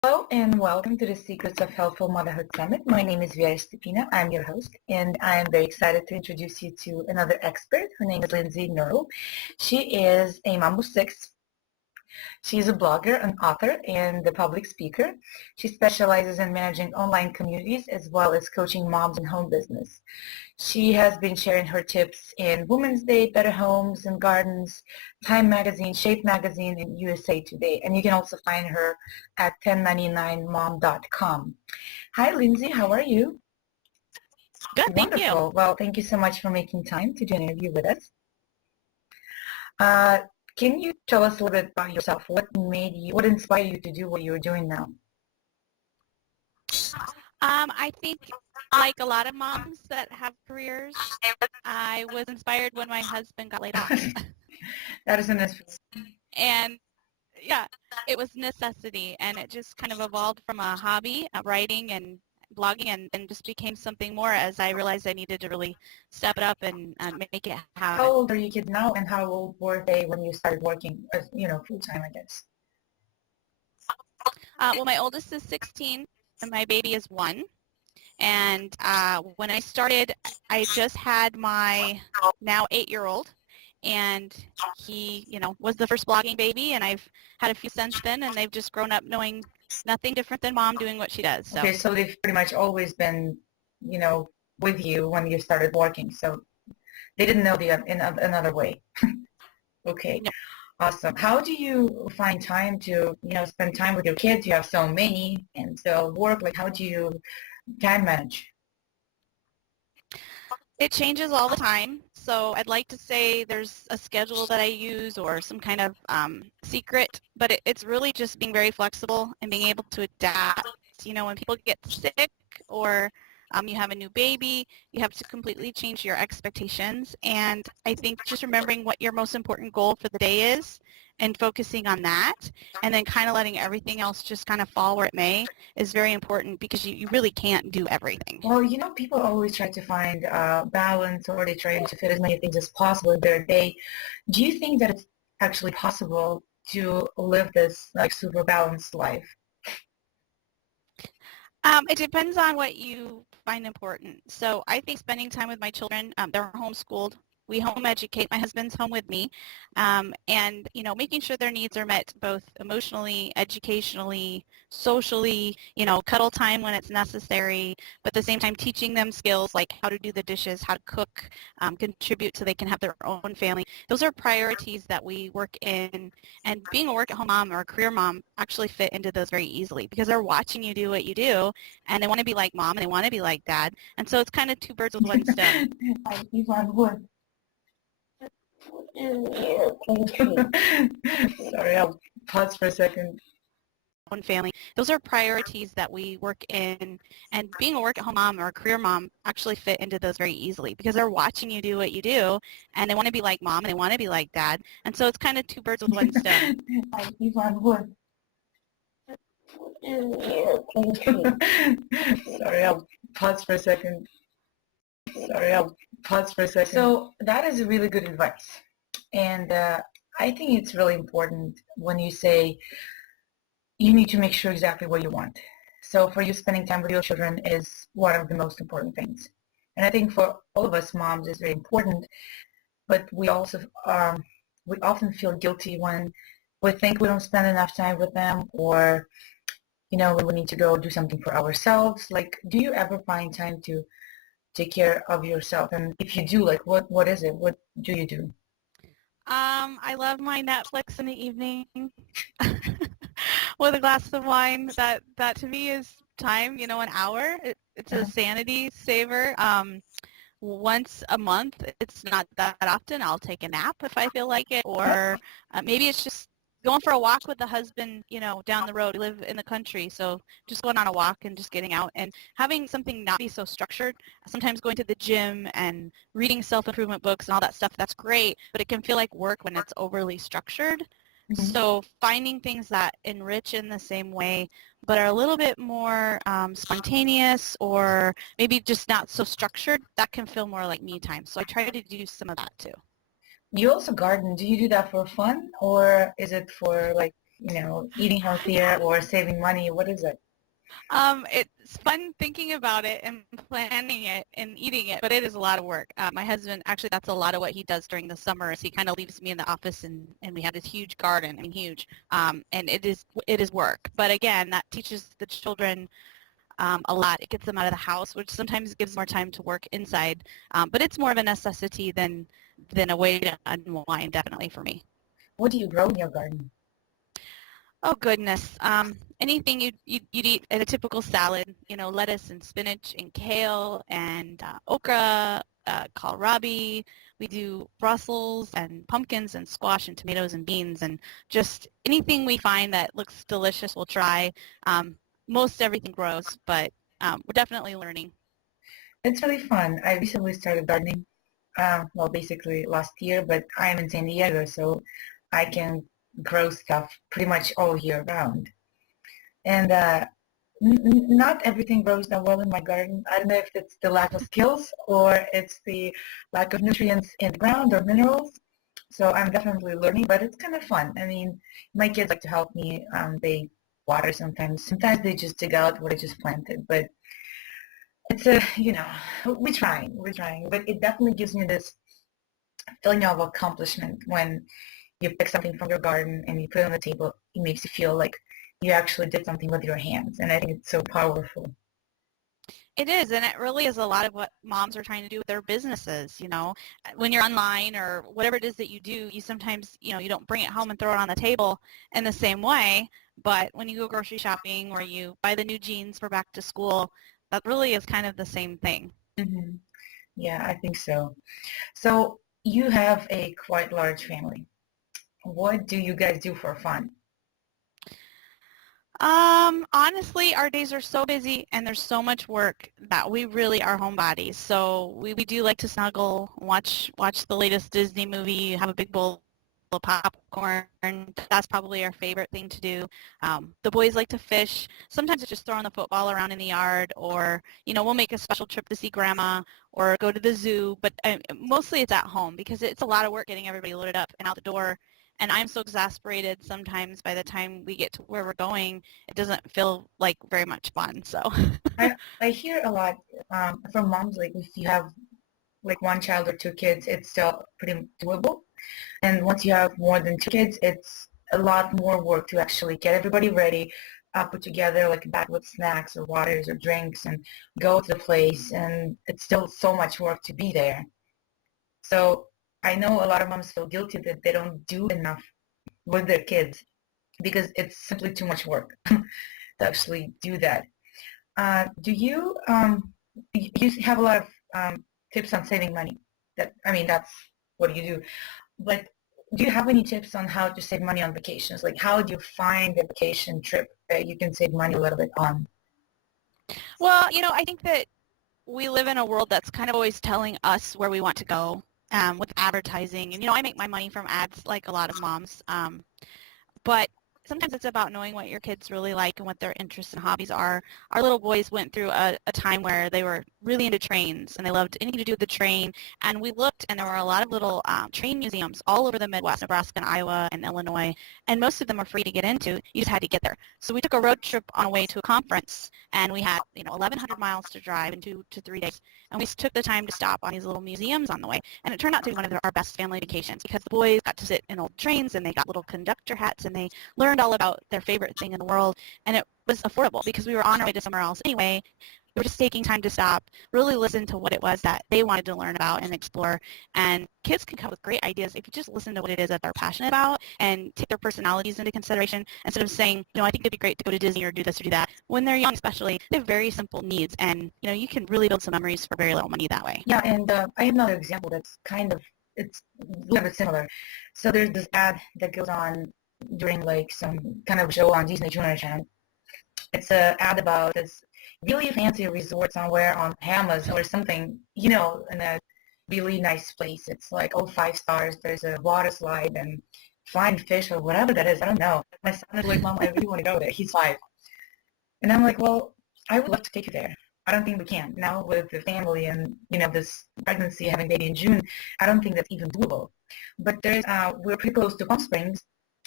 Hello and welcome to the Secrets of Healthful Motherhood Summit. My name is Vera Stepina. I'm your host and I am very excited to introduce you to another expert. Her name is Linsey Knerl. She is a mom of six. She's a blogger, an author, and a public speaker. She specializes in managing online communities as well as coaching moms in home business. She has been sharing her tips in Women's Day, Better Homes and Gardens, Time Magazine, Shape Magazine, and USA Today. And you can also find her at 1099mom.com. Hi, Linsey. How are you? Good, thank you. Wonderful. Well, thank you so much for making time to do an interview with us. Can you tell us a little bit about yourself? What inspired you to do what you're doing now? I think like a lot of moms that have careers, I was inspired when my husband got laid off. That is an And yeah, it was necessity, and it just kind of evolved from a hobby of writing and blogging and just became something more as I realized I needed to really step it up and make it happen. How old are your kids now, and how old were they when you started working, full time, I guess? Well, my oldest is 16, and my baby is 1. And when I started, I just had my now 8-year-old, and he, was the first blogging baby, and I've had a few since then, and they've just grown up knowing nothing different than mom doing what she does. So. Okay, so they've pretty much always been, with you when you started working, so they didn't know in another way. Okay. No. Awesome. How do you find time to, spend time with your kids? You have so many, and so work, how do you time manage? It changes all the time. So I'd like to say there's a schedule that I use or some kind of secret, but it's really just being very flexible and being able to adapt. When people get sick or you have a new baby, you have to completely change your expectations. And I think just remembering what your most important goal for the day is and focusing on that, and then kind of letting everything else just kind of fall where it may is very important, because you really can't do everything. Well, people always try to find balance, or they try to fit as many things as possible in their day. Do you think that it's actually possible to live this super balanced life? It depends on what you find important. So I think spending time with my children, they're homeschooled. We home educate. My husband's home with me. And, making sure their needs are met both emotionally, educationally, socially, cuddle time when it's necessary, but at the same time teaching them skills like how to do the dishes, how to cook, contribute so they can have their own family. Those are priorities that we work in, and being a work-at-home mom or a career mom actually fit into those very easily, because they're watching you do what you do, and they want to be like mom and they want to be like dad. And so it's kind of two birds with one stone. Sorry, I'll pause for a second. Own family. Those are priorities that we work in, and being a work-at-home mom or a career mom actually fit into those very easily, because they're watching you do what you do, and they want to be like mom and they want to be like dad. And so it's kind of two birds with one stone. Sorry, I'll pause for a second. So that is really good advice. And I think it's really important when you say you need to make sure exactly what you want. So for you, spending time with your children is one of the most important things. And I think for all of us moms, it's very important, but we also we often feel guilty when we think we don't spend enough time with them, or when we need to go do something for ourselves. Do you ever find time to take care of yourself? And if you do, what is it? What do you do? I love my Netflix in the evening with a glass of wine. That to me is time, an hour. It's a sanity saver. Once a month, it's not that often. I'll take a nap if I feel like it, or maybe it's just going for a walk with the husband, down the road. We live in the country, so just going on a walk and just getting out and having something not be so structured. Sometimes going to the gym and reading self-improvement books and all that stuff, that's great, but it can feel like work when it's overly structured. Mm-hmm. So finding things that enrich in the same way, but are a little bit more spontaneous, or maybe just not so structured, that can feel more like me time. So I try to do some of that too. You also garden. Do you do that for fun, or is it for eating healthier or saving money? What is it? It's fun thinking about it and planning it and eating it, but it is a lot of work. My husband, actually, that's a lot of what he does during the summer is he kind of leaves me in the office and we have this huge garden, I mean, huge, and it is work. But again, that teaches the children a lot. It gets them out of the house, which sometimes gives more time to work inside. But it's more of a necessity than a way to unwind, definitely for me. What do you grow in your garden? Oh goodness. Anything you'd eat in a typical salad, lettuce and spinach and kale and okra, kohlrabi. We do Brussels and pumpkins and squash and tomatoes and beans and just anything we find that looks delicious we'll try. Most everything grows, but we're definitely learning. It's really fun. I recently started gardening, well, basically last year, but I'm in San Diego, so I can grow stuff pretty much all year round. And not everything grows that well in my garden. I don't know if it's the lack of skills or it's the lack of nutrients in the ground or minerals. So I'm definitely learning, but it's kind of fun. I mean, my kids like to help me. They water sometimes. Sometimes they just dig out what I just planted. But it's we're trying. But it definitely gives me this feeling of accomplishment when you pick something from your garden and you put it on the table. It makes you feel like you actually did something with your hands, and I think it's so powerful. It is, and it really is a lot of what moms are trying to do with their businesses, When you're online or whatever it is that you do, you sometimes, you don't bring it home and throw it on the table in the same way, but when you go grocery shopping or you buy the new jeans for back to school, that really is kind of the same thing. Hmm. Yeah, I think so. So you have a quite large family. What do you guys do for fun? Honestly, our days are so busy and there's so much work that we really are homebodies. So we do like to snuggle, watch the latest Disney movie, have a big bowl of popcorn. That's probably our favorite thing to do. The boys like to fish. Sometimes it's just throwing the football around in the yard or, we'll make a special trip to see grandma or go to the zoo. But mostly it's at home because it's a lot of work getting everybody loaded up and out the door. And I'm so exasperated sometimes by the time we get to where we're going, it doesn't feel like very much fun. So I hear a lot from moms, like if you have like one child or two kids, it's still pretty doable. And once you have more than two kids, it's a lot more work to actually get everybody ready, put together like a bag with snacks or waters or drinks and go to the place. And it's still so much work to be there. So I know a lot of moms feel guilty that they don't do enough with their kids because it's simply too much work to actually do that. Do you have a lot of tips on saving money? That's what you do. But do you have any tips on how to save money on vacations? Like how do you find a vacation trip that you can save money a little bit on? well, I think that we live in a world that's kind of always telling us where we want to go with advertising. And, I make my money from ads like a lot of moms. But sometimes it's about knowing what your kids really like and what their interests and hobbies are. Our little boys went through a time where they were really into trains and they loved anything to do with the train. And we looked and there were a lot of little train museums all over the Midwest, Nebraska and Iowa and Illinois. And most of them are free to get into. You just had to get there. So we took a road trip on our way to a conference and we had 1,100 miles to drive in 2 to 3 days. And we took the time to stop on these little museums on the way. And it turned out to be one of our best family vacations because the boys got to sit in old trains and they got little conductor hats and they learned all about their favorite thing in the world. And it was affordable because we were on our way to somewhere else anyway. We were just taking time to stop, really listen to what it was that they wanted to learn about and explore. And kids can come up with great ideas if you just listen to what it is that they're passionate about and take their personalities into consideration instead of saying, I think it'd be great to go to Disney or do this or do that. When they're young especially, they have very simple needs and, you can really build some memories for very little money that way. Yeah, and I have another example that's it's a little bit similar. So there's this ad that goes on during like some kind of show on Disney Junior Channel. It's an ad about this really fancy resort somewhere on Bahamas or something, in a really nice place. It's like all 5 stars. There's a water slide and flying fish or whatever that is. I don't know. My son is like, Mom, I really want to go there. He's 5. And I'm like, well, I would love to take you there. I don't think we can. Now with the family and, this pregnancy, having baby in June, I don't think that's even doable. But we're pretty close to Palm Springs.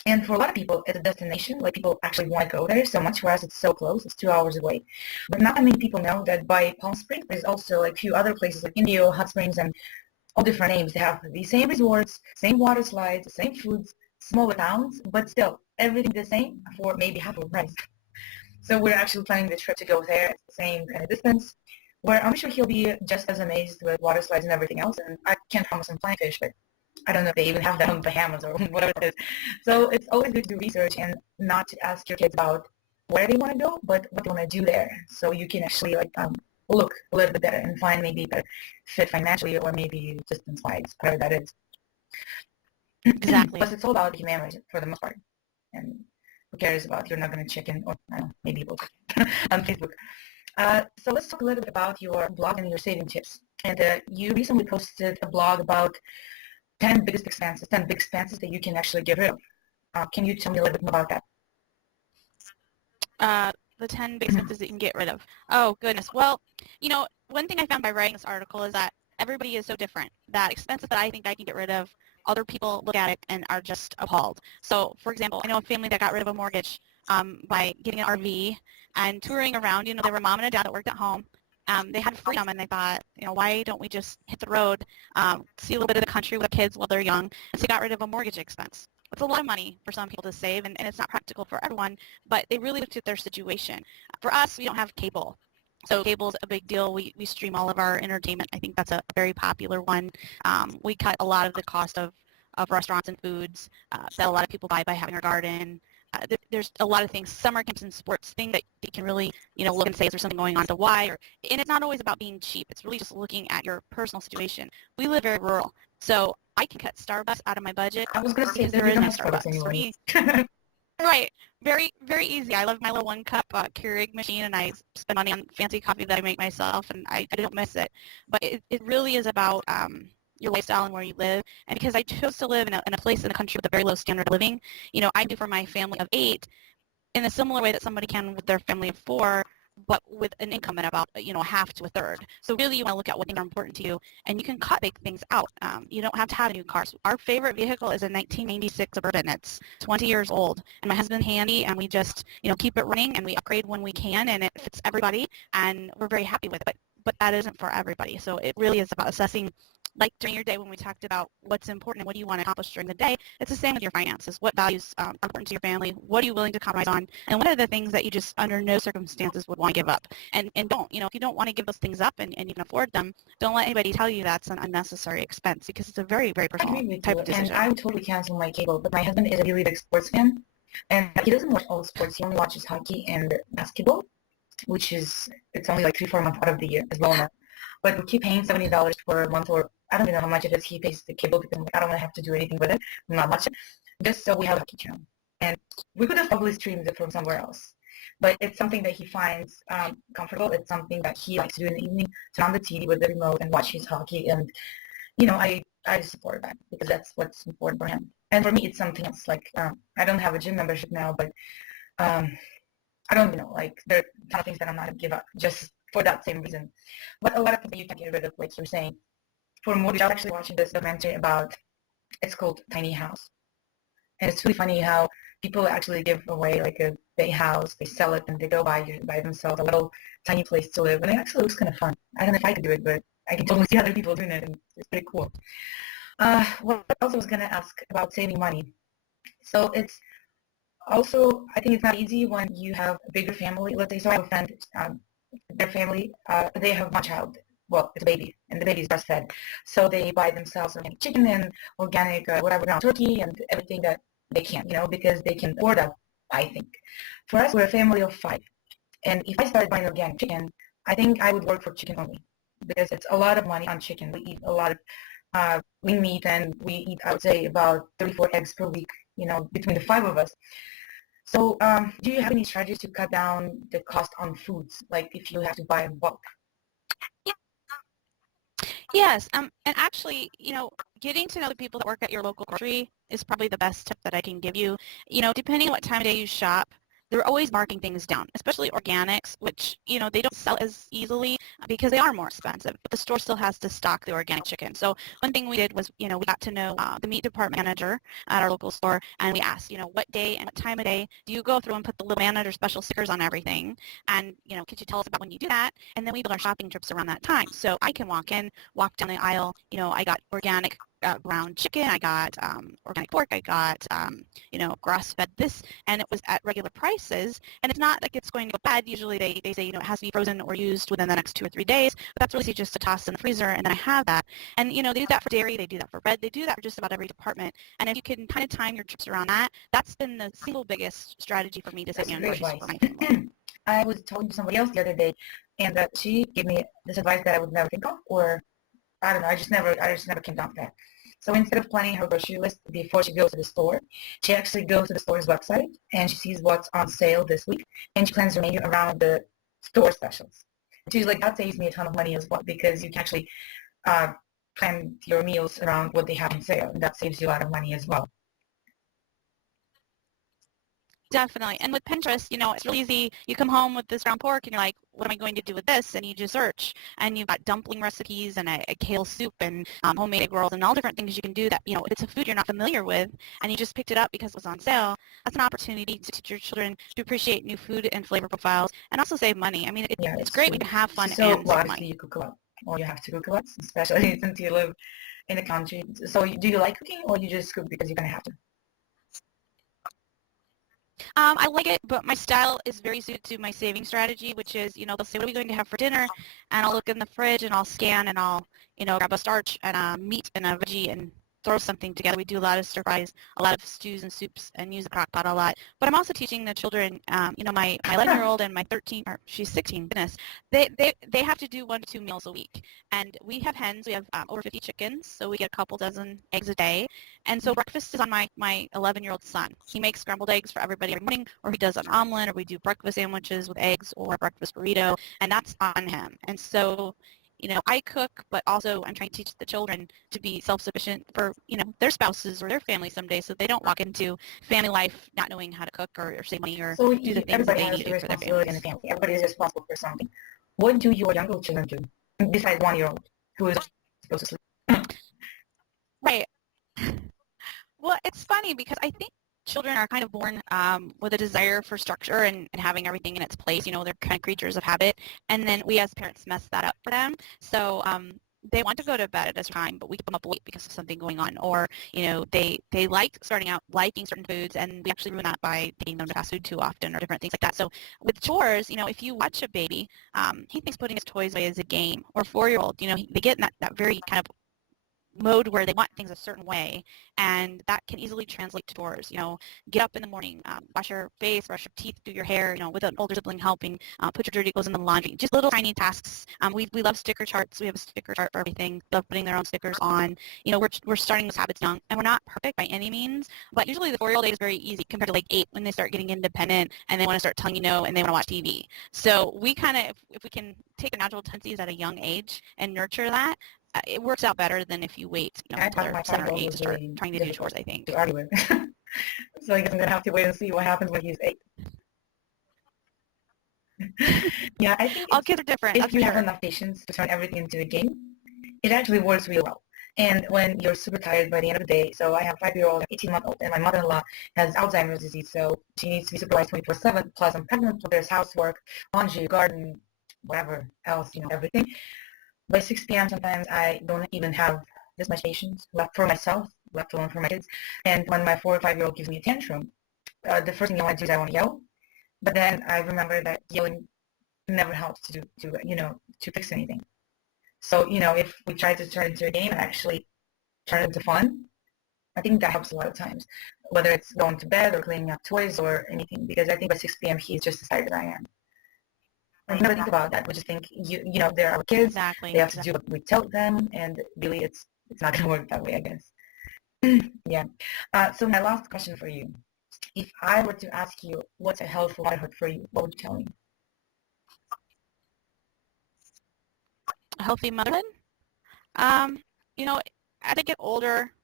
And for a lot of people, it's a destination. Like people actually want to go there so much, whereas it's so close. It's 2 hours away. But not that many people know that by Palm Springs, there's also like a few other places like Indio, Hot Springs, and all different names. They have the same resorts, same water slides, same foods, smaller towns, but still everything the same for maybe half of the price. So we're actually planning the trip to go there at the same kind of distance, where I'm sure he'll be just as amazed with water slides and everything else. And I can't promise him flying fish, but I don't know if they even have that on the Bahamas or whatever it is. So it's always good to do research and not to ask your kids about where they want to go, but what they want to do there. So you can actually look a little bit better and find maybe better fit financially or maybe distance-wise, whatever that is. Exactly. Plus, it's all about human rights for the most part. And who cares about you're not going to chicken or I don't know, maybe you will on Facebook. So let's talk a little bit about your blog and your saving tips. And you recently posted a blog about 10 big expenses that you can actually get rid of. Can you tell me a little bit more about that? The 10 big expenses that you can get rid of. Oh, goodness. Well, one thing I found by writing this article is that everybody is so different. That expenses that I think I can get rid of, other people look at it and are just appalled. So, for example, I know a family that got rid of a mortgage by getting an RV and touring around. They were a mom and a dad that worked at home. They had freedom, and they thought, why don't we just hit the road, see a little bit of the country with the kids while they're young, and so they got rid of a mortgage expense. It's a lot of money for some people to save, and it's not practical for everyone, but they really looked at their situation. For us, we don't have cable. So cable's a big deal. We stream all of our entertainment. I think that's a very popular one. We cut a lot of the cost of restaurants and foods that a lot of people buy by having a garden. There's a lot of things, summer camps and sports, things that you can really, look and say, is there something going on to why? And it's not always about being cheap. It's really just looking at your personal situation. We live very rural, so I can cut Starbucks out of my budget. I was going to say, there is no Starbucks anyway. Right. Very, very easy. I love my little one-cup Keurig machine, and I spend money on fancy coffee that I make myself, and I don't miss it. But it really is about your lifestyle and where you live. And because I chose to live in a place in the country with a very low standard of living, I do for my family of 8 in a similar way that somebody can with their family of 4, but with an income at about, a half to a third. So really you want to look at what things are important to you, and you can cut big things out. You don't have to have a new car. So our favorite vehicle is a 1996 Suburban. It's 20 years old, and my husband's handy, and we just, keep it running, and we upgrade when we can, and it fits everybody, and we're very happy with it. But that isn't for everybody. So it really is about assessing, like during your day when we talked about what's important and what do you want to accomplish during the day, it's the same with your finances. What values are important to your family? What are you willing to compromise on? And what are the things that you just under no circumstances would want to give up? And don't, if you don't want to give those things up and you can afford them, don't let anybody tell you that's an unnecessary expense, because it's a very, very personal type of decision. And I would totally cancel my cable, but my husband is a really big sports fan, and he doesn't watch all sports. He only watches hockey and basketball, which is, it's only like 3-4 months out of the year as well now. But we keep paying $70 per month, or I don't even know how much it is. He pays the cable because I don't want to have to do anything with it, not much, just so we have a hockey channel. And we could have probably streamed it from somewhere else, but it's something that he finds comfortable. It's something that he likes to do in the evening, turn on the TV with the remote and watch his hockey. And, I support that because that's what's important for him. And for me, it's something else. Like, I don't have a gym membership now, but I don't even know. Like, there are a ton of things that I'm not going to give up just for that same reason. But a lot of things you can get rid of, like you're saying. For mortgage, I was actually watching this documentary about, it's called Tiny House. And it's really funny how people actually give away like a big house, they sell it, and they go buy themselves a little tiny place to live. And it actually looks kind of fun. I don't know if I could do it, but I can totally see other people doing it, and it's pretty cool. What else I was going to ask about saving money. So it's also, I think it's not easy when you have a bigger family. Let's say, so I have a friend, their family, they have one child. Well, it's a baby, and the baby is breastfed. So they buy themselves organic chicken and organic, whatever, ground turkey and everything that they can, because they can afford that, I think. For us, we're a family of 5. And if I started buying organic chicken, I think I would work for chicken only, because it's a lot of money on chicken. We eat a lot of lean meat, and we eat, I would say, about 34 eggs per week, between the 5 of us. So do you have any strategies to cut down the cost on foods, like if you have to buy in bulk? Yes, and actually, getting to know the people that work at your local grocery is probably the best tip that I can give you. Depending on what time of day you shop, they're always marking things down, especially organics, which, they don't sell as easily because they are more expensive, but the store still has to stock the organic chicken. So one thing we did was, we got to know the meat department manager at our local store, and we asked, what day and what time of day do you go through and put the little manager special stickers on everything? And, could you tell us about when you do that? And then we build our shopping trips around that time. So I can walk down the aisle, I got organic ground chicken, I got organic pork, I got, grass-fed this, and it was at regular prices. And it's not like it's going to go bad. Usually they say, it has to be frozen or used within the next 2 or 3 days. But that's really just a toss in the freezer, and then I have that. And, they do that for dairy. They do that for bread. They do that for just about every department. And if you can kind of time your trips around that, that's been the single biggest strategy for me to save on groceries for my family. I was talking to somebody else the other day, and she gave me this advice that I would never think of, or I don't know, I just never came down to that. So instead of planning her grocery list before she goes to the store, she actually goes to the store's website and she sees what's on sale this week, and she plans her menu around the store specials. She's like, that saves me a ton of money as well, because you can actually plan your meals around what they have on sale, and that saves you a lot of money as well. Definitely. And with Pinterest, it's really easy. You come home with this ground pork and you're like, what am I going to do with this? And you just search. And you've got dumpling recipes and a kale soup and homemade egg rolls and all different things you can do that, if it's a food you're not familiar with and you just picked it up because it was on sale, that's an opportunity to teach your children to appreciate new food and flavor profiles and also save money. I mean, it's great. We can have fun and save money. You cook a lot, or you have to cook a lot, especially since you live in the country. So do you like cooking, or you just cook because you're going to have to? I like it, but my style is very suited to my saving strategy, which is, they'll say, what are we going to have for dinner? And I'll look in the fridge and I'll scan and I'll, grab a starch and a meat and a veggie and throw something together. We do a lot of stir fries, a lot of stews and soups, and use the crock pot a lot. But I'm also teaching the children, my 11-year-old and my 13, or she's 16, goodness, they have to do 1 to 2 meals a week. And we have hens. We have over 50 chickens, so we get a couple dozen eggs a day. And so breakfast is on my 11-year-old son. He makes scrambled eggs for everybody every morning, or he does an omelet, or we do breakfast sandwiches with eggs or a breakfast burrito, and that's on him. And so I cook, but also I'm trying to teach the children to be self-sufficient for, their spouses or their family someday, so they don't walk into family life not knowing how to cook or save money or do the things that they need to do for their families. In the family. Everybody is responsible for something. What do your younger children do besides 1-year-old who is supposed to sleep? Right. Well, it's funny because I think children are kind of born with a desire for structure and having everything in its place. They're kind of creatures of habit. And then we as parents mess that up for them. So they want to go to bed at a time, but we keep them up late because of something going on. Or, they like starting out liking certain foods, and we actually ruin that by taking them to fast food too often or different things like that. So with chores, if you watch a baby, he thinks putting his toys away is a game. Or 4-year-old, they get in that very kind of mode where they want things a certain way, and that can easily translate to chores. Get up in the morning, wash your face, brush your teeth, do your hair, with an older sibling helping, put your dirty clothes in the laundry, just little tiny tasks. We love sticker charts. We have a sticker chart for everything. Love putting their own stickers on. We're starting those habits young, and we're not perfect by any means, but usually the 4-year-old age is very easy compared to like 8 when they start getting independent and they want to start telling no and they want to watch TV. So we kind of, if we can take their natural tendencies at a young age and nurture that, it works out better than if you wait, until they're 7 or 8 to start trying to do chores, I think. To argue with. So I guess I'm going to have to wait and see what happens when he's 8. Yeah, I think all kids are different. If you have enough patience to turn everything into a game, it actually works really well. And when you're super tired by the end of the day, so I have a 5-year-old, 18-month-old, and my mother-in-law has Alzheimer's disease, so she needs to be supervised 24/7, plus I'm pregnant, so there's housework, laundry, garden, whatever else, everything. By 6 p.m. sometimes I don't even have this much patience left for myself, left alone for my kids. And when my 4 or 5-year-old gives me a tantrum, the first thing I want to do is I want to yell. But then I remember that yelling never helps to fix anything. So, if we try to turn it into a game and actually turn it into fun, I think that helps a lot of times, whether it's going to bed or cleaning up toys or anything, because I think by 6 p.m. he's just as tired as I am. I never think about that. We just think, they're our kids. Exactly. They have to do what we tell them, and really it's not going to work that way, I guess. Yeah. So my last question for you. If I were to ask you what's a healthful motherhood for you, what would you tell me? A healthy motherhood? As I get older,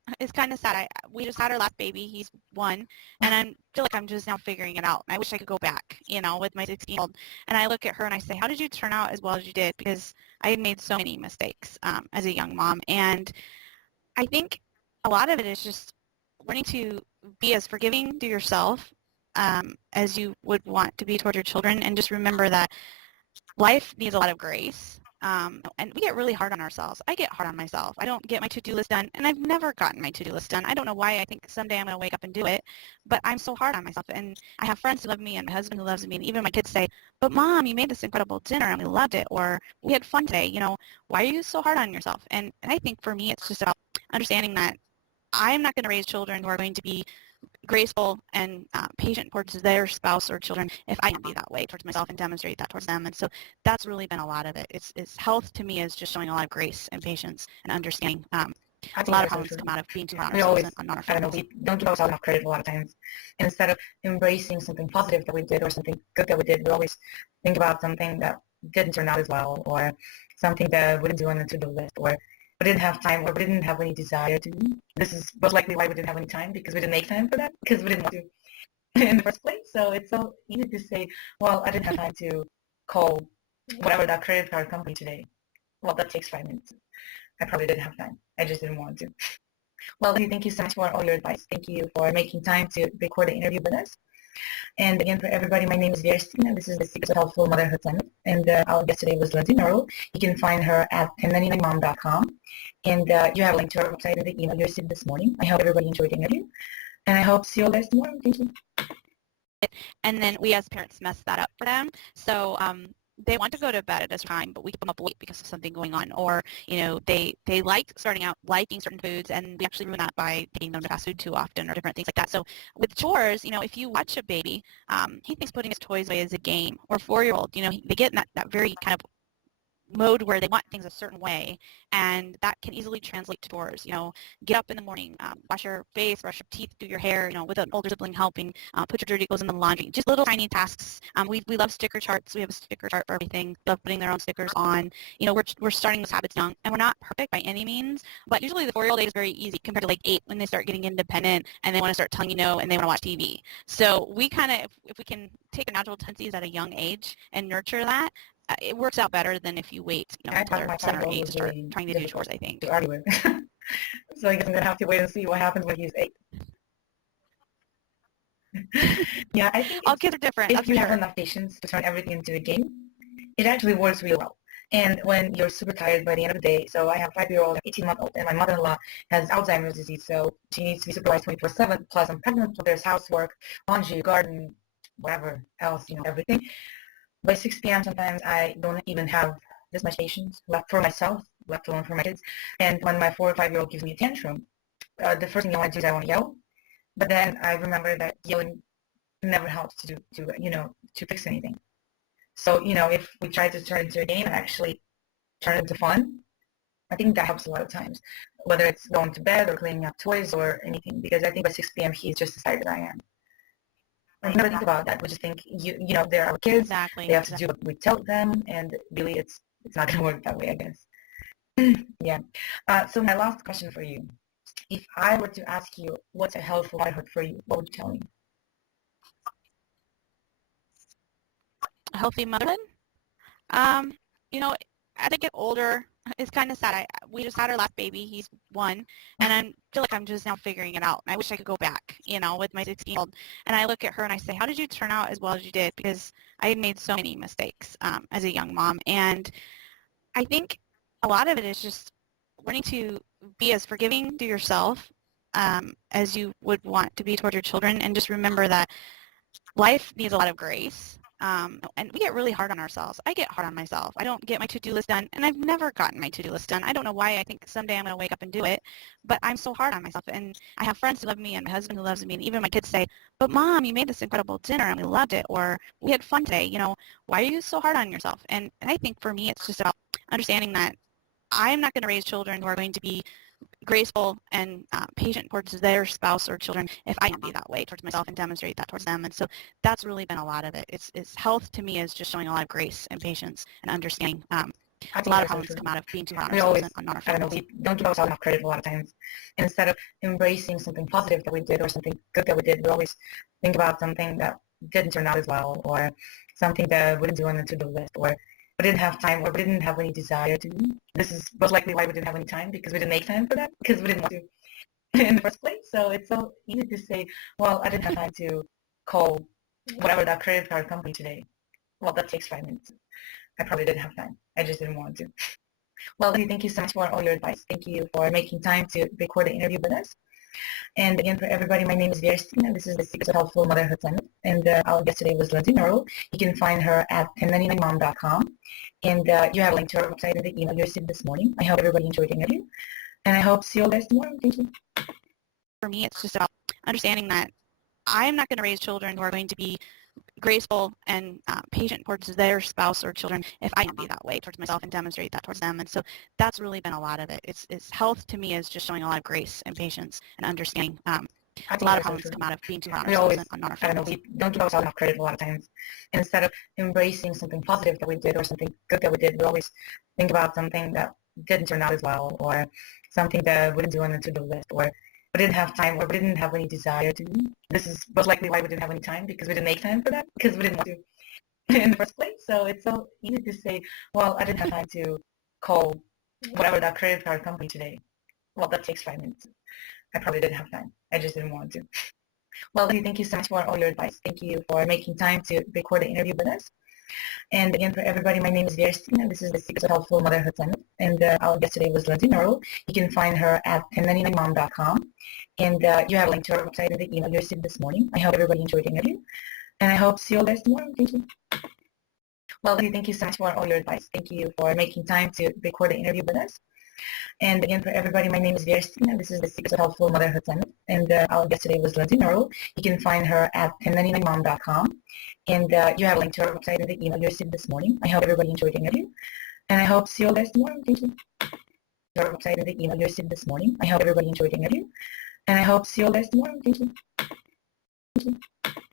is kind of sad. We just had our last baby. He's 1, and I feel like I'm just now figuring it out. I wish I could go back, with my 16-year-old. And I look at her and I say, how did you turn out as well as you did? Because I had made so many mistakes as a young mom. And I think a lot of it is just learning to be as forgiving to yourself as you would want to be toward your children, and just remember that life needs a lot of grace. And we get really hard on ourselves. I get hard on myself. I don't get my to-do list done, and I've never gotten my to-do list done. I don't know why. I think someday I'm going to wake up and do it, but I'm so hard on myself. And I have friends who love me and my husband who loves me, and even my kids say, but Mom, you made this incredible dinner and we loved it, or we had fun today. Why are you so hard on yourself? And I think for me, it's just about understanding that I'm not going to raise children who are going to be graceful and patient towards their spouse or children if I can't be that way towards myself and demonstrate that towards them. And so that's really been a lot of it. It's health to me is just showing a lot of grace and patience and understanding. I A think lot of that's so problems true. come out of being too hard on We ourselves always, and on our I don't know, families. we don't give ourselves enough credit a lot of times. And instead of embracing something positive that we did or something good that we did, we always think about something that didn't turn out as well, or something that we didn't do on the to-do list, or we didn't have time, or we didn't have any desire to do. This is most likely why we didn't have any time, because we didn't make time for that, because we didn't want to in the first place. So it's so easy to say, well, I didn't have time to call whatever that credit card company today. Well, that takes 5 minutes. I probably didn't have time. I just didn't want to. Well, Lindsey, thank you so much for all your advice. Thank you for making time to record the interview with us. And again, for everybody, my name is Vera. This is the Secrets of Healthful Motherhood Summit. And our guest today was Linsey Knerl. You can find her at 1099mom.com. And you have a link to her website in the email you received this morning. I hope everybody enjoyed the interview. And I hope to see you all guys tomorrow. Thank you. And then we as parents mess that up for them. So they want to go to bed at a time, but we keep them up late because of something going on. Or, they like starting out liking certain foods, and we actually ruin that by taking them to fast food too often or different things like that. So with chores, if you watch a baby, he thinks putting his toys away is a game. Or 4-year-old, they get in that very kind of mode where they want things a certain way, and that can easily translate to chores. Get up in the morning, wash your face, brush your teeth, do your hair, with an older sibling helping, put your dirty clothes in the laundry. Just little tiny tasks. We love sticker charts. We have a sticker chart for everything. Love putting their own stickers on. We're starting those habits young, and we're not perfect by any means, but usually the 4-year-old age is very easy compared to like 8 when they start getting independent and they want to start telling no, and they want to watch TV. So we kind of, if we can take their natural tendencies at a young age and nurture that, it works out better than if you wait, until they're 7 or 8 to start trying to do chores, I think. To argue with. So I guess I'm going to have to wait and see what happens when he's 8. Yeah, I think all kids are different. If you have enough patience to turn everything into a game, it actually works really well. And when you're super tired by the end of the day, so I have a 5-year-old, 18-month-old, and my mother-in-law has Alzheimer's disease, so she needs to be supervised 24/7, plus I'm pregnant, so there's housework, laundry, garden, whatever else, everything. By 6 p.m. sometimes I don't even have this much patience left for myself, left alone for my kids. And when my 4 or 5-year-old gives me a tantrum, the first thing I want to do is I want to yell. But then I remember that yelling never helps to fix anything. So, if we try to turn it into a game and actually turn it into fun, I think that helps a lot of times, whether it's going to bed or cleaning up toys or anything, because I think by 6 p.m. he's just as tired as I am. And you never think about that. We just think, they're our kids. Exactly. They have to do what we tell them, and really it's not going to work that way, I guess. Yeah. So my last question for you. If I were to ask you what's a healthful motherhood for you, what would you tell me? A healthy motherhood? As I get older, it's kind of sad. We just had our last baby. He's 1, and I feel like I'm just now figuring it out. I wish I could go back, with my 16-year-old. And I look at her and I say, how did you turn out as well as you did? Because I had made so many mistakes as a young mom. And I think a lot of it is just learning to be as forgiving to yourself as you would want to be toward your children, and just remember that life needs a lot of grace. And we get really hard on ourselves. I get hard on myself. I don't get my to-do list done, and I've never gotten my to-do list done. I don't know why. I think someday I'm going to wake up and do it, but I'm so hard on myself. And I have friends who love me and my husband who loves me, and even my kids say, but Mom, you made this incredible dinner and we loved it, or we had fun today. Why are you so hard on yourself? And I think for me, it's just about understanding that I'm not going to raise children who are going to be graceful and patient towards their spouse or children if I can't be that way towards myself and demonstrate that towards them. And so that's really been a lot of it. It's health to me is just showing a lot of grace and patience and understanding. I A think lot of that's so problems true. come out of being too hard on We ourselves always, and on our I don't know, families. we don't give ourselves enough credit a lot of times. And instead of embracing something positive that we did or something good that we did, we always think about something that didn't turn out as well, or something that we didn't do on the to-do list, or we didn't have time, or we didn't have any desire to. This is most likely why we didn't have any time, because we didn't make time for that, because we didn't want to in the first place. So it's so easy to say, well, I didn't have time to call whatever that credit card company today. Well, that takes 5 minutes. I probably didn't have time. I just didn't want to. Well, Lindsay, thank you so much for all your advice. Thank you for making time to record the interview with us. And again, for everybody, my name is Vera, and this is the Secrets of Healthful Motherhood Summit. And our guest today was Linsey Knerl. You can find her at 1099mom.com. And you have a link to her website in the email you received this morning. I hope everybody enjoyed the interview. And I hope to see you all guys tomorrow. Thank you. For me, it's just about understanding that I'm not going to raise children who are going to be graceful and patient towards their spouse or children if I can't be that way towards myself and demonstrate that towards them. And so that's really been a lot of it. It's health to me is just showing a lot of grace and patience and understanding. I A lot of think that's so problems true. come out of being too hard on We ourselves always, and on our I don't know, families. we don't give ourselves enough credit a lot of times. And instead of embracing something positive that we did or something good that we did, we always think about something that didn't turn out as well, or something that we didn't do on the to-do list, or we didn't have time, or we didn't have any desire to. This is most likely why we didn't have any time, because we didn't make time for that, because we didn't want to in the first place. So it's so easy to say, well, I didn't have time to call whatever that credit card company today. Well, that takes 5 minutes. I probably didn't have time. I just didn't want to. Well, Lindsay, thank you so much for all your advice. Thank you for making time to record the interview with us. And again, for everybody, my name is Vera, and this is the Secrets of Healthful Motherhood Summit. And our guest today was Linsey Knerl. You can find her at 1099mom.com. And you have a link to her website in the email you received this morning. I hope everybody enjoyed the interview. And I hope to see you all guys tomorrow. Thank you. Well, Lindsay, thank you so much for all your advice. Thank you for making time to record the interview with us. And again, for everybody, my name is Vera, and this is the Secrets of Healthful Motherhood Summit. And our guest today was Linsey Knerl. You can find her at 1099mom.com. And you have a link to her website in the email you received this morning. I hope everybody enjoyed the interview. And I hope to see you all guys tomorrow. Thank you. Her website in the email you received this morning. I hope everybody enjoyed the interview. And I hope to see you all guys tomorrow. Thank you. Thank you.